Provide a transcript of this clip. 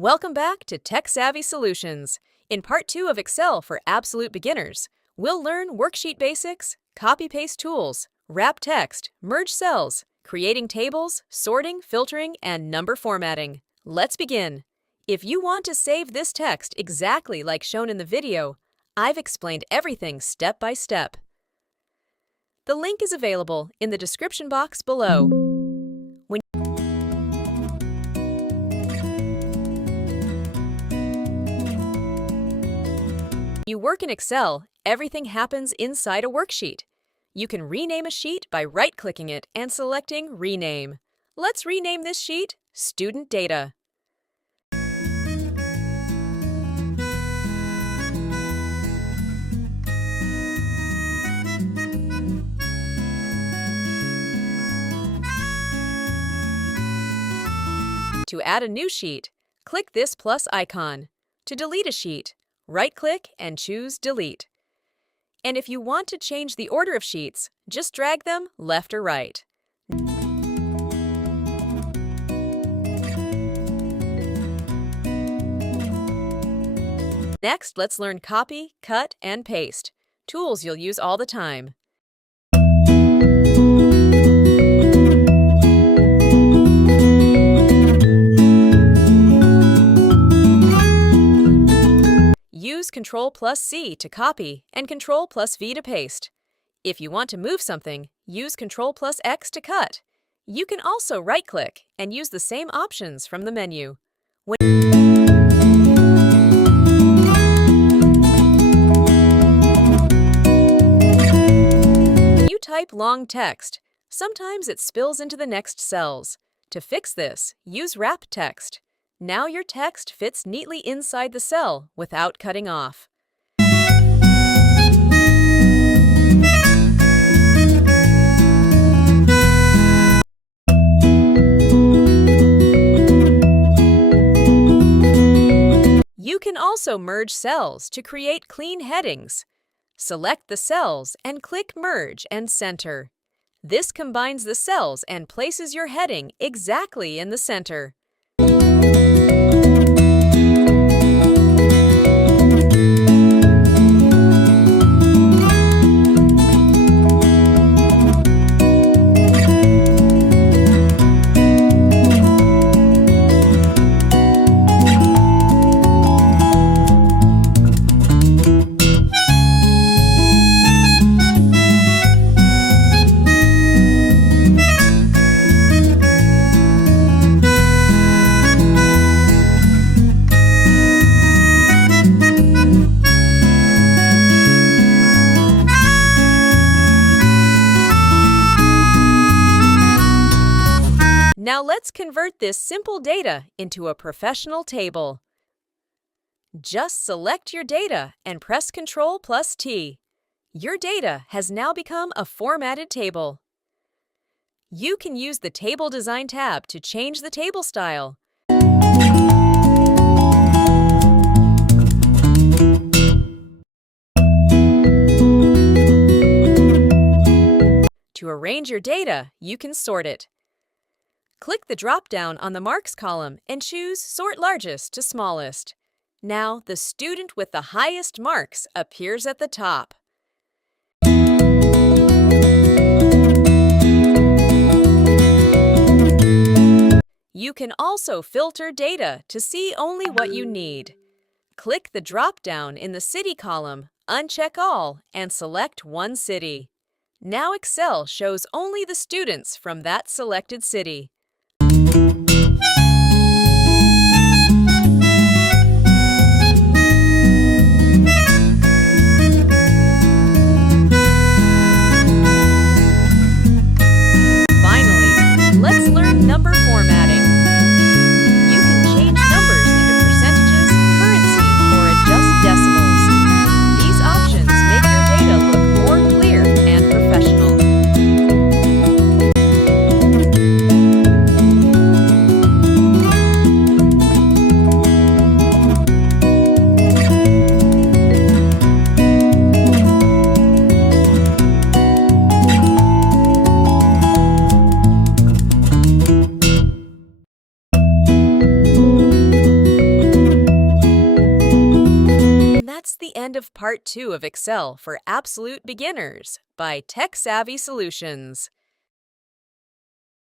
Welcome back to Tech Savvy Solutions. In Part 2 of Excel for Absolute Beginners, we'll learn Worksheet Basics, copy-paste tools, wrap text, merge cells, creating tables, sorting, filtering, and number formatting. Let's begin. If you want to save this text exactly like shown in the video, I've explained everything step by step. The link is available in the description box below. When you work in Excel, everything happens inside a worksheet. You can rename a sheet by right-clicking it and selecting Rename. Let's rename this sheet Student Data. To add a new sheet, click this plus icon. To delete a sheet, right-click and choose Delete. And if you want to change the order of sheets, just drag them left or right. Next, let's learn Copy, Cut, and Paste, tools you'll use all the time. Use Ctrl+C to copy and Ctrl+V to paste. If you want to move something, use Ctrl+X to cut. You can also right-click and use the same options from the menu. When you type long text, sometimes it spills into the next cells. To fix this, use Wrap Text. Now your text fits neatly inside the cell without cutting off. You can also merge cells to create clean headings. Select the cells and click Merge and Center. This combines the cells and places your heading exactly in the center. Now let's convert this simple data into a professional table. Just select your data and press Ctrl+T. Your data has now become a formatted table. You can use the Table Design tab to change the table style. To arrange your data, you can sort it. Click the drop-down on the Marks column and choose Sort Largest to Smallest. Now, the student with the highest marks appears at the top. You can also filter data to see only what you need. Click the drop-down in the City column, uncheck all, and select one city. Now Excel shows only the students from that selected city. Let's learn number formatting. You can change numbers into percentages, currency, or adjust decimals. These options make your data look more clear and professional. the end of Part 2 of Excel for Absolute Beginners by Tech Savvy Solutions.